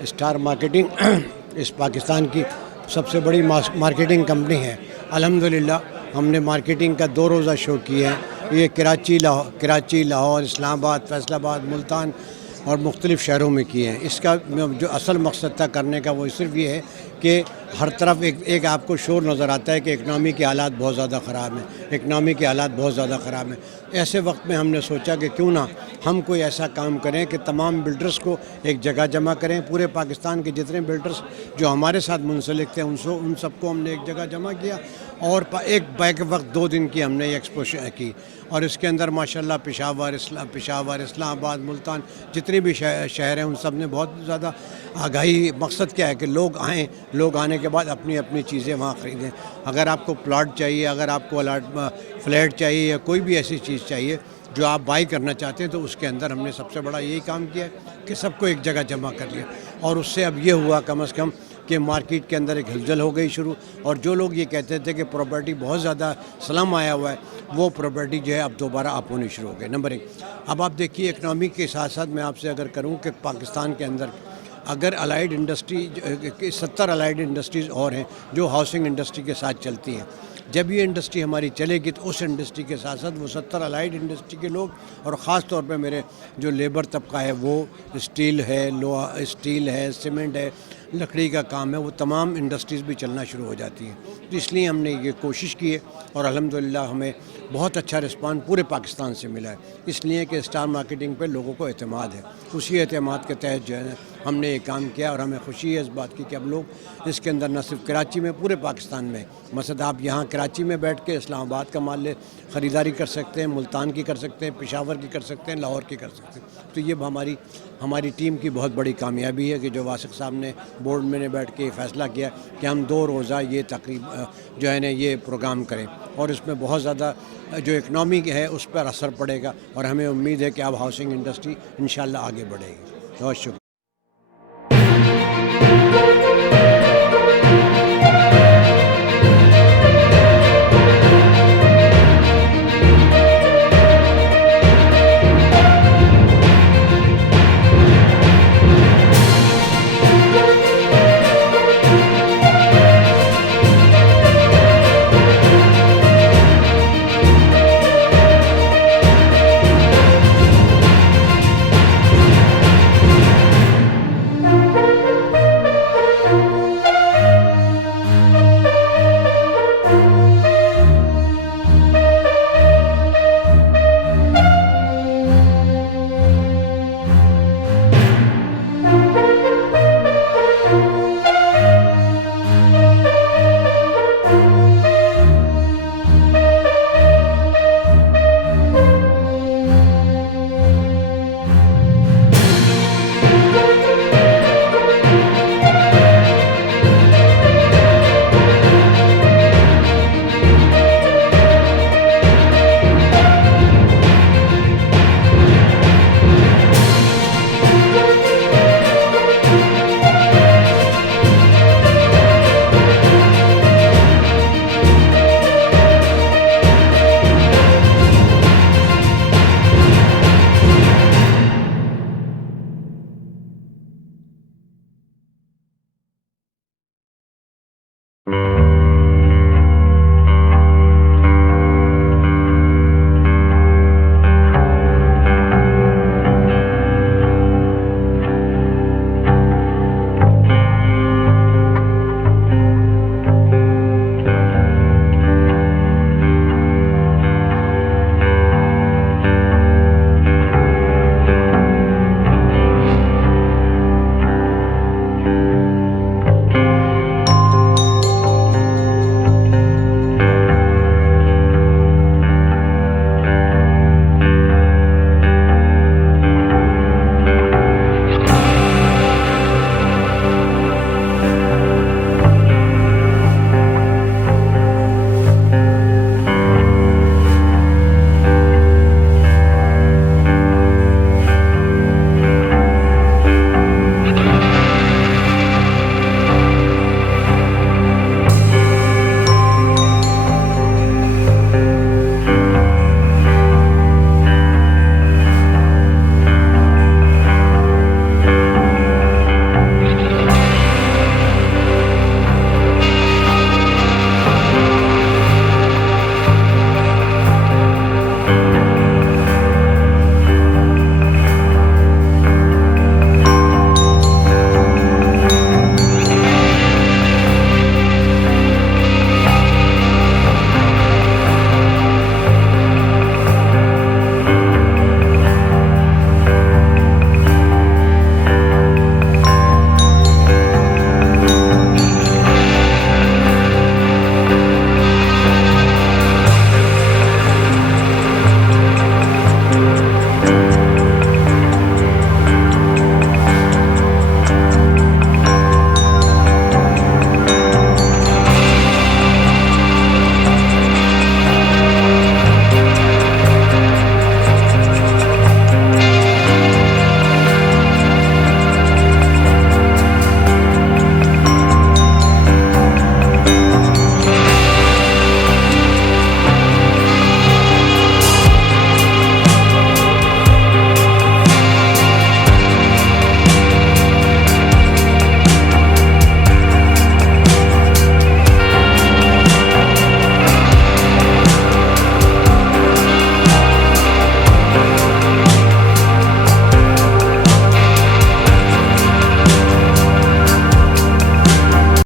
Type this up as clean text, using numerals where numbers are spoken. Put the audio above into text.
Star marketing اس پاکستان کی سب سے بڑی مارکیٹنگ کمپنی ہے۔ الحمدللہ ہم نے مارکیٹنگ کا 2 روزہ شو کیا ہے۔ یہ کراچی، لاہور، اسلام آباد، فیصل آباد، ملتان اور مختلف شہروں میں کیے ہیں۔ اس کا جو اصل مقصد تھا کرنے کا وہ صرف یہ ہے کہ ہر طرف ایک آپ کو شور نظر آتا ہے کہ اکنامی کے حالات بہت زیادہ خراب ہیں، ایسے وقت میں ہم نے سوچا کہ کیوں نہ ہم کوئی ایسا کام کریں کہ تمام بلڈرز کو ایک جگہ جمع کریں۔ پورے پاکستان کے جتنے بلڈرز جو ہمارے ساتھ منسلک تھے ان سب کو ہم نے ایک جگہ جمع کیا اور ایک بیک وقت 2 دن کی ہم نے ایکسپو کی، اور اس کے اندر ماشاءاللہ پشاور، اسلام آباد، ملتان جتنے بھی شہر ہیں ان سب نے بہت زیادہ آگاہی۔ مقصد کیا ہے کہ لوگ آنے کے بعد اپنی چیزیں وہاں خریدیں۔ اگر آپ کو پلاٹ چاہیے، اگر آپ کو فلیٹ چاہیے یا کوئی بھی ایسی چیز چاہیے جو آپ بائی کرنا چاہتے ہیں، تو اس کے اندر ہم نے سب سے بڑا یہی کام کیا ہے کہ سب کو ایک جگہ جمع کر لیا، اور اس سے اب یہ ہوا کم از کم کہ مارکیٹ کے اندر ایک ہلچل ہو گئی شروع، اور جو لوگ یہ کہتے تھے کہ پراپرٹی بہت زیادہ سلم آیا ہوا ہے، وہ پراپرٹی جو ہے اب دوبارہ اپ ہونی شروع ہو گئی۔ نمبر 1، اب آپ دیکھیے اکنامی کے ساتھ ساتھ میں آپ سے اگر کروں کہ پاکستان کے اندر اگر الائیڈ انڈسٹری 70 الائیڈ انڈسٹریز اور ہیں جو ہاؤسنگ انڈسٹری کے ساتھ چلتی ہیں۔ جب یہ انڈسٹری ہماری چلے گی تو اس انڈسٹری کے ساتھ ساتھ وہ 70 الائیڈ انڈسٹری کے لوگ، اور خاص طور پہ میرے جو لیبر طبقہ ہے وہ اسٹیل ہے، سیمنٹ ہے، لکڑی کا کام ہے، وہ تمام انڈسٹریز بھی چلنا شروع ہو جاتی ہیں۔ تو اس لیے ہم نے یہ کوشش کی ہے اور الحمدللہ ہمیں بہت اچھا رسپانس پورے پاکستان سے ملا ہے، اس لیے کہ اسٹار مارکیٹنگ پہ لوگوں کو اعتماد ہے۔ اسی اعتماد کے تحت جو ہے ہم نے یہ کام کیا، اور ہمیں خوشی ہے اس بات کی کہ اب لوگ اس کے اندر نہ صرف کراچی میں، پورے پاکستان میں، مثلا آپ یہاں کراچی میں بیٹھ کے اسلام آباد کا مال خریداری کر سکتے ہیں، ملتان کی کر سکتے ہیں، پشاور کی کر سکتے ہیں، لاہور کی کر سکتے ہیں۔ تو یہ ہماری ٹیم کی بہت بڑی کامیابی ہے کہ جو واسق صاحب نے بورڈ میں نے بیٹھ کے فیصلہ کیا کہ ہم 2 روزہ یہ تقریب جو ہے نا یہ پروگرام کریں، اور اس میں بہت زیادہ جو اکنامی ہے اس پر اثر پڑے گا، اور ہمیں امید ہے کہ اب ہاؤسنگ انڈسٹری انشاءاللہ آگے بڑھے گی۔ بہت شکریہ۔